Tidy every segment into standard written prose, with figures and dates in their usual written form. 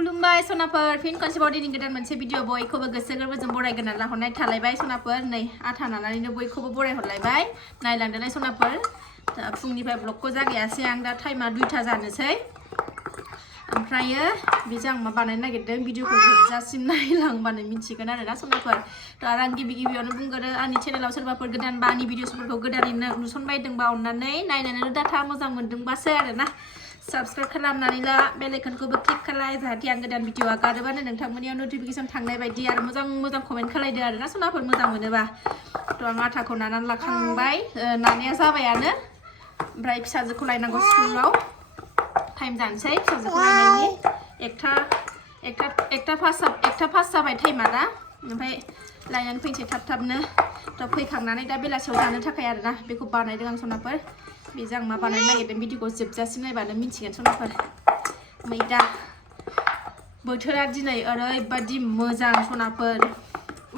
खुलुमबाय सनाफोर फिन खनसेबाव दिनै गोदान मोनसे भिडिअ बयखौबो गोसो गोरबोजों बरायगोरनानै लाहरनाय थालायबाय सनाफोर नै आथा नानानैनो बयखौबो बरायहरलायबाय नायलांदोलाय सनाफोर फुंनिफ्राय ब्लगखौ जागायासै आं दा टाइमा 2टा जानोसै ओमफ्रायो बेजों आं मा बानायनो नागिरदों भिडिअखौ जोबजासिम नायलांबानो मिथिगोन आरोना सनाफोर आरो आं गिबियावनो बुंगोरो आंनि चेनेलाव सोरबाफोर गोदानबा आंनि भिडिअसफोरखौ गोदानैनो नुसनबायदोंबा अननानै नायनानै डाटा मोजां मोनदोंबासो आरोना सब्सक्राइब खालामनानै ला बेल आइकनखौबो क्लिक खालाय जाहाथे आं गोदान भिडिअ आगारोबानो नोंथांमोननियाव नटिफिकेसन थांनाय बायदि आरो मोजां कमेन्ट खालायदो आरोना सनाफोर मोजां मोनोबा आं आटाखौ नानानै लाखांबाय नानाया जाबायानो ओमफ्राय फिसाजोखौ लायनांगौ स्कुलाव टाइम जानोसै फिसाजोखौ लायनायनि एकथा पास जाबाय टाइमा दा ओमफ्राय लायनानै फैनोसै थाबनो फैखांनानै दा बेलासियाव जानो थाखाय आरोना बेखौ बानायदों आं सनाफोर बेजों आं मा बानायनो नागिरदों भिडिअखौ जोबजासिम नायबानो मिथिगोन सनाफोर मैदा बोथोरा दिनै ओरैबादि मोजां सनाफोर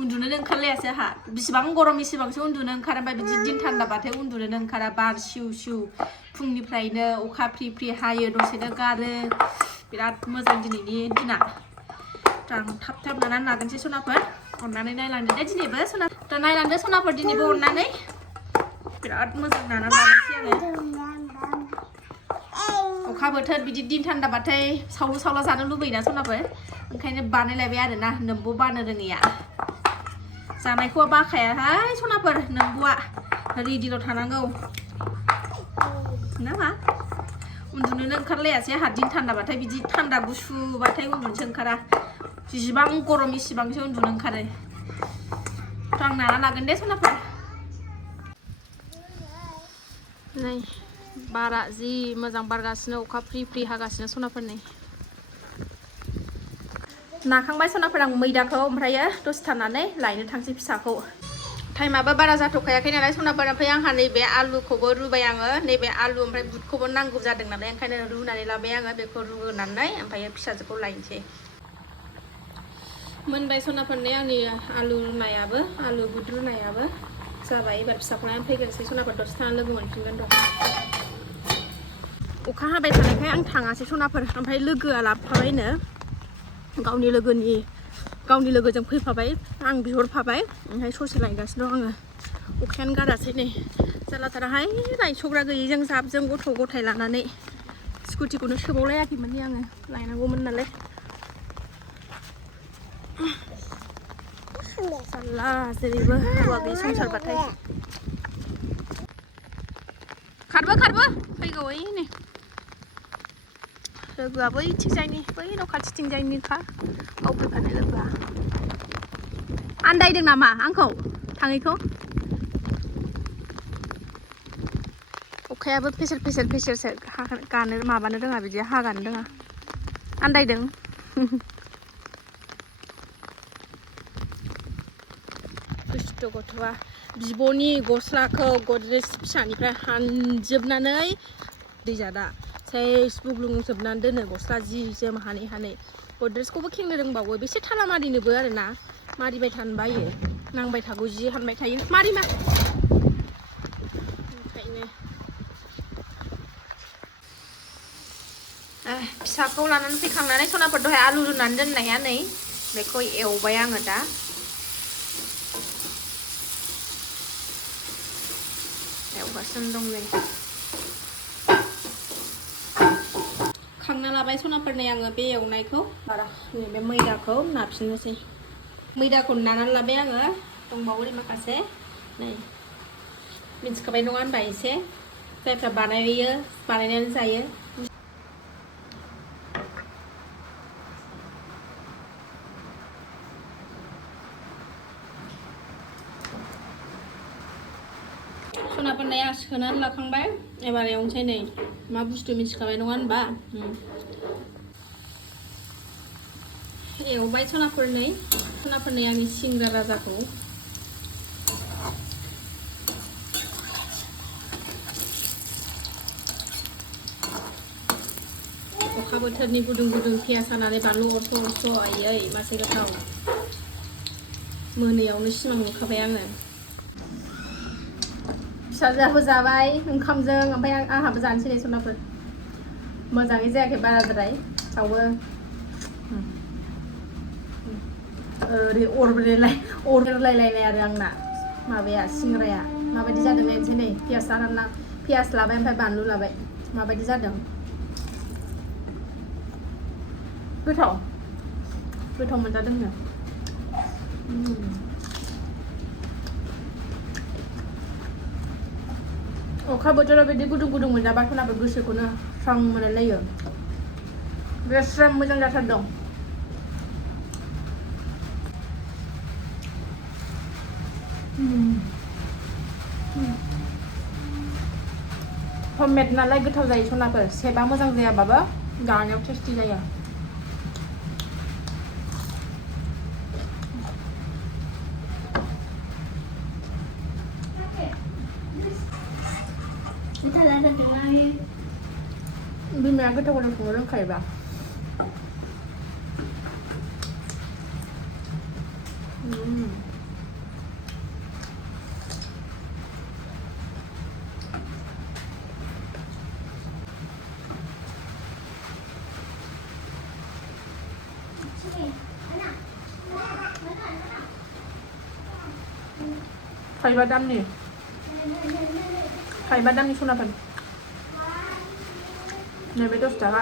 उन्दुनोनो ओंखारलायासै आहा बिसिबां गरम इसिबांसो उन्दुनो ओंखारो ओमफ्राय बिदि दिन थान्दाबाथाय उन्दुनोनो ओंखारा बार सिउ फुंनिफ्रायनो अखा फ्रि हायो दसेनो गारो बिराद मोजां दिनैनि दिना आं थाब नानानै लागोनसै सनाफोर अननानै नायलांदो दे दिनैबो नायलांदो सनाफोर दिनैबो अननानै बिराद मोजां नानानै लागोनसै आङो अखा बोथोर बिदि दिन थान्दाबाथाय सावला जानो लुबैयोना सनाफोर ओंखायनो बानायलायबाय आरोना नोंबो बानो रोङैया जानायखौ बाखायाहाय सनाफोर नोंबोआ रेडिल' थानांगौ ना मा उन्दुनोनो ओंखारलायासै आंहा दिन थान्दाबाथाय बिदि थान्दा गुसुबाथाय उन्दुनोसो ओंखारा जिसिबां गरम इसिबांसो उन्दुनो ओंखारो आं नाना लागोन दे सनाफोर नै बारा जि मोजां बारगासिनो अखा फ्रि हागासिनो सनाफोर नै नाखांबाय सनाफोर आं मैदाखौ ओमफ्रायो दसे थानानै लायनो थांसै फिसाखौ टाइमाबो बारा जाथ'खायाखै नालाय सनाफोर ओमफ्राय आंहा नैबे आलुखौबो रुबाय आङो नैबे आलु ओमफ्राय बुटखौबो नांगौ जादों नालाय ओंखायनो रुनानै लाबाय आङो बेखौ रुनानै ओमफ्राय फिसाजोखौ लायनोसै मोनबाय सनाफोरनि आंनि आलु रुनायाबो आलु बुट रुनायाबो जाबाय एबार फिसाखौ लायनानै फैग्रोनोसै सनाफोर दसे थानानै लोगो मोनफिनगोन र' अखा हाबाय थानायखाय आं थाङासै सनाफोर ओमफ्राय लोगोआ लाबोफाबायनो गावनि लोगोजों फैफाबाय आं बिहरफाबाय ओमफ्राय ससे लायगासिनो दं आङो अखायानो गारासै नै जारलाथाराहाय लायस'ग्रा गैयिजों जाबजों गथ' गथाय लानानै स्कुटिखौनो सोबावलायाखैमोन आङो लायनांगौमोन नालाय जारला जेरैबो हौवा गैयि संसारबाथाय खारबो फैगौ ओइ नै लोगोआ बैथिंजायनि बै न' खाथिथिंजायनिखा गाव फैखानाय लोगोआ आन्दायदों नामा आंखौ थाङैखौ अखायाबो फेसेर गानो माबानो रोङा बिदि हागानो रोङा आन्दायदों दुष्ट गथ'आ बिब'नि गस्लाखौ गद्रेज फिसानिफ्राय हानजोबनानै दैजादा सेस बुग्लुंजोबनानै दोनो गस्ला जि जोम हानै गद्रेजखौबो खेंनो रोंबावो बेसे थाला मारिनोबो आरोना मारिबाय थानो बायो नांबाय थागौ जि हानबाय थायो मारिमा ओंखायनो फिसाखौ लानानै फैखांनानै सनाफोर दहाय आलु रुनानै दोननाया नै बेखौ एवबाय आङो दा एवगासिनो दं नै खांना लाबाय सनाफोर नै आङो बे एवनायखौ बारा नैबे मैदाखौ नाफिननोसै मैदाखौ नानानै लाबाय आङो दंबावो माखासे नै मिन्थिखाबाय नङा होनबा एसे जायफ्रा बानायनानै जायो सनाफोर नै आं सोनानै लाखांबाय एबार एवनोसै नै मा बुस्थु मिथिखाबाय नङा होनबा एवबाय सनाफोर नै आंनि सिंग्रा राजाखौ अखा बोथोरनि गुदुं पियास हानानै बानलु अरस' आयै मासे गोथाव मोनायावनो सिमां नुखाबाय आङो फिसाजोआबो जाबाय ओंखामजों ओमफ्राय आंहाबो जानोसै नै सनाफोर मोजाङै जायाखै बाराद्राय सावो ओरै अरलायलायनाय आरो आंना माबाया सिंग्राया माबायदि जादों नायनोसै नै पियास लाबाय ओमफ्राय बानलु लाबाय माबायदि जादों गोथाव मोनजादोंनो अखा बोथोराव बिदि गुदुं मोनजाबा खोनाबो गोसोखौनो स्रां मोनलायो बेस्राम मोजां जाथारदों हममेड नालाय गोथाव जायो सनाफोर सेबा मोजां जायाबाबो जानायाव टेस्टि जायो बिमाया गोथाव संनो रोंखायोबा थाइबा दामनि सनाफोर नैबे 10 थाखा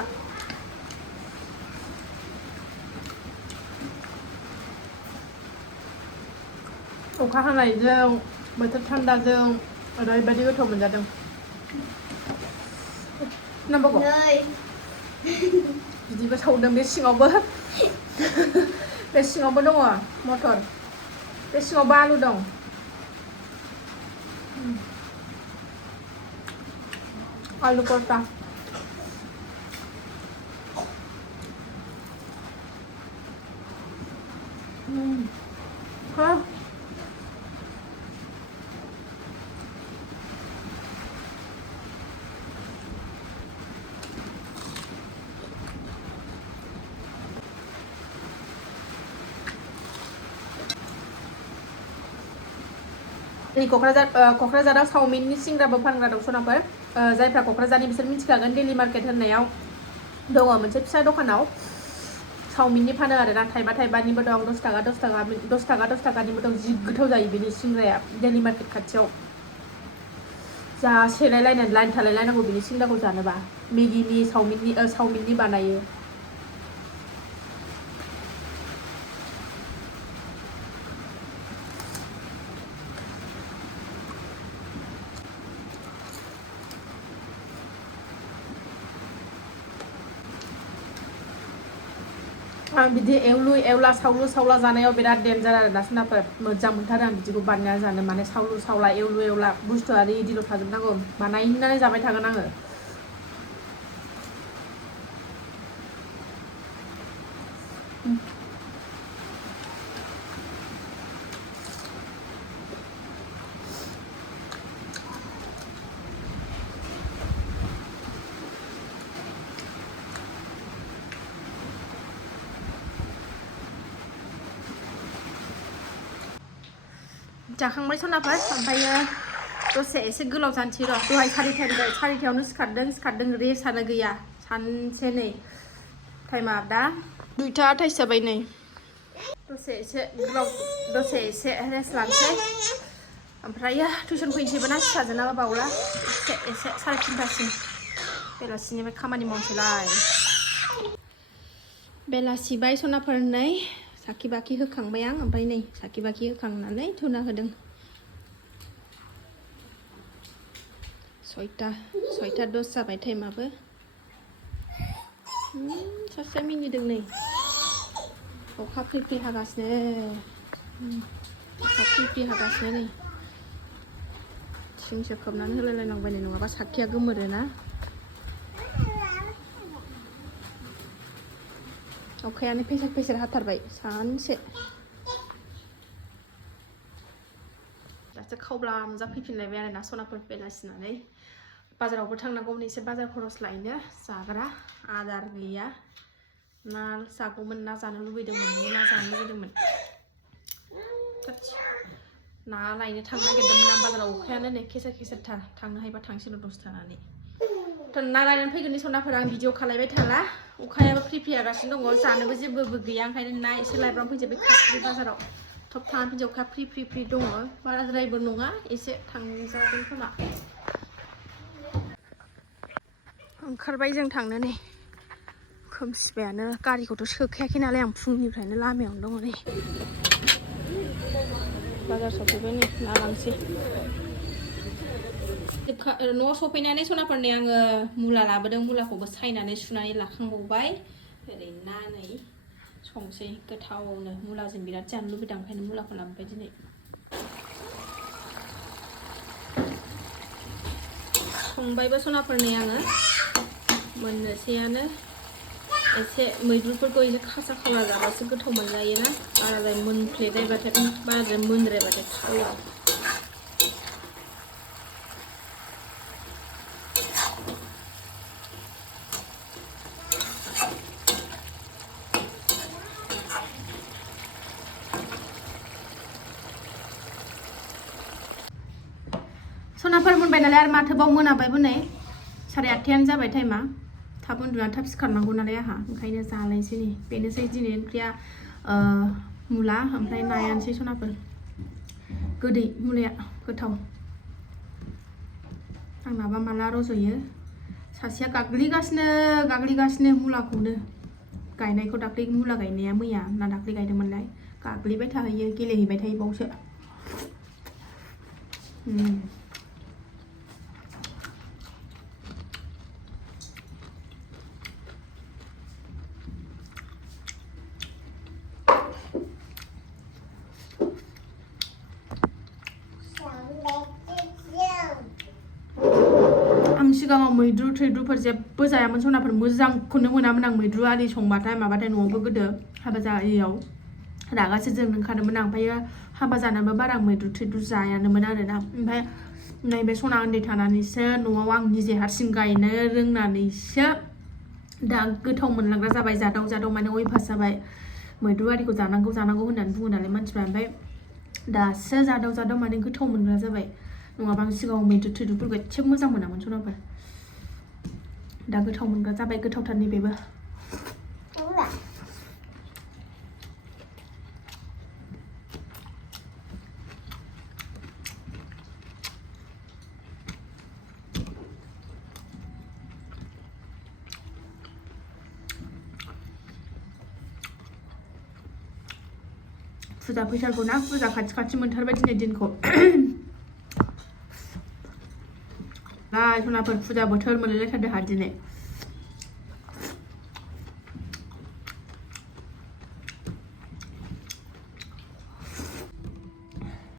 अखा हानायजों बोथोर थान्दाजों ओरैबायदि गोथाव मोनजादों नांबावगौ बिदिबो सावदों बे सिङावबो दङ मटर बे सिङावबो आलु दं आलु परता क'क्राझाराव चावमिननि सिंग्राबो फानग्रा दं सनाफोर जायफ्रा क'क्राझारनि बिसोर मिथिखागोन डेली मार्केट होननायाव दङ मोनसे फिसा दखानाव चावमिननि फानो आरो ना थाइबानिबो दं 10 थाखानिबो दं जि गोथाव जायो बेनि सिंग्राया डेली मार्केट खाथियाव जा सेलायलायनानै लाइन थालायलायनांगौ बेनि सिंग्राखौ जानोबा मेगिनि चावमिननि बानायो आं बिदि एवलु एवला सावलु सावला जानायाव बिराद डेन्जार आरो ना सनाफोर मोजां मोनथारो आं बिदिखौ बानायना जानो माने सावलु सावला एवलु एवला बुस्थुआ रेडिल' थाजोबनांगौ बानायनानै जाबाय थागोन आङो जाखांबाय सनाफोर ओमफ्रायो दसे एसे गोलाव जानोसै र' दहाय 4टायावनो सिखारदों रेस्टआनो गैया सानसे नै टाइमा दा 2:28 जाबाय नै दसे एसे रेस्ट लानोसै ओमफ्रायो टिउसन फैनोसैबो ना फिसाजोनाबो बावला एसे 3:30सिम बेलासिनिफ्राय खामानि मावनोसैलाय बेलासिबाय सनाफोर नै साखि बाखि होखांबाय आं ओमफ्राय नै साखि बाखि होखांनानै धुना होदों 6:10 जाबाय टाइमाबो सासे मिनिदों नै अखा फ्रि हागासिनो नै थिंसो खोबनानै होलायलायनांबाय नङाबा साखिया गोमोरोना अखायानो फेसेर हाथारबाय सानसे दासो खावब्ला नुजाफैफिनलायबाय आरो ना सनाफोर बेलासिनानै बाजारावबो थांनांगौमोन एसे बाजार खरस लायनो जाग्रा आदार गैया ना जागौमोन ना जानो लुबैदोंमोन ना लायनो थांनो नागिरदोंमोन आं बाजाराव अखायानो नै खेसेर थांनो हायोबा थांसैल' 10 थानानै ना लायनानै फैगोननि सनाफोर आं भिडिअ खालायबाय थाला अखायाबो फ्रि फ्रि हागासिनो दङ जानोबो जेबोबो गैया ओंखायनो ना एसे लायब्रां फैजोब्बाय खाथिनि बाजाराव थब थांनानै फैजोब अखा फ्रि फ्रि फ्रि दङ बाराद्रायबो नङा एसे थांजागोन खोमा ओंखारबाय जों थांनो नै खोमसिबायानो गारिखौथ' सोखायाखै नालाय आं फुंनिफ्रायनो लामायावनो दङ नै बाजार सफैबाय नै ना लांसै न'आव सफैनानै सनाफोरनि आङो मुला लाबोदों मुलाखौबो सायनानै सुनानै लाखांबावबाय ओरै ना नै संसै गोथावनो मुलाजों बिराद जानो लुबैदों ओंखायनो मुलाखौ लाबोबाय दिनै संबायबो सनाफोरनि आङो मोननोसैयानो एसे मैद्रुफोरखौ एसे खासा खावरा जाबासो गोथाव मोनजायोना बाराद्राय मोनफ्लेद्रायबाथाय बाराद्राय मोनद्रायबाथाय थावा सनाफोर मोनबाय नालाय आरो माथोबाव मोनाबायबो नै 8:30 जाबाय टाइमा थाब उन्दुनानै थाब सिखारनांगौ नालाय आहा ओंखायनो जालायसै नै बेनोसै दिनै ओंख्रिया मुला ओमफ्राय नायानोसै सनाफोर गोदै मुलाया गोथाव आंनाबा माला रज'यो सासेया गाग्लिगासिनो मुलाखौनो गायनायखौ दाख्लै मुला गायनाया मैया ना दाख्लै गायदोंमोनलाय गाग्लिबाय थाहैयो गेलेहैबाय थायो बावसो सिगाङाव मैद्रु थैद्रुफोर जेबो जायामोन सनाफोर मोजांखौनो मोनामोन आं मैद्रु आरि संबाथाय माबाथाय न'आवबो गोदो हाबा जायैयाव रागासो जोंनो ओंखारोमोन आं ओमफ्राय हाबा जानोबो बारा मैद्रु थैद्रु जायानोमोन आरोना ओमफ्राय नैबे सना उन्दै थानानैसो न'आव आं निजे हारसिं गायनो रोंनानैसो दा गोथाव मोनलांग्रा जाबाय जादाव माने अयभास जाबाय मैद्रु आरिखौ जानांगौ होननानै बुङो नालाय मानसिफ्रा ओमफ्राय दासो जादाव माने गोथाव मोनग्रा जाबाय नङाबा आं सिगाङाव मैद्रु थैद्रुफोरखौ एसेबो मोजां मोनामोन सनाफोर दा गोथाव मोनग्रा जाबाय गोथावथारनि बेबो फुजा फैथारगौ ना फुजा खाथि मोनथारबाय दिनै दिनखौ सनाफोर फुजा बोथोर मोनलायलायथारदों दिनै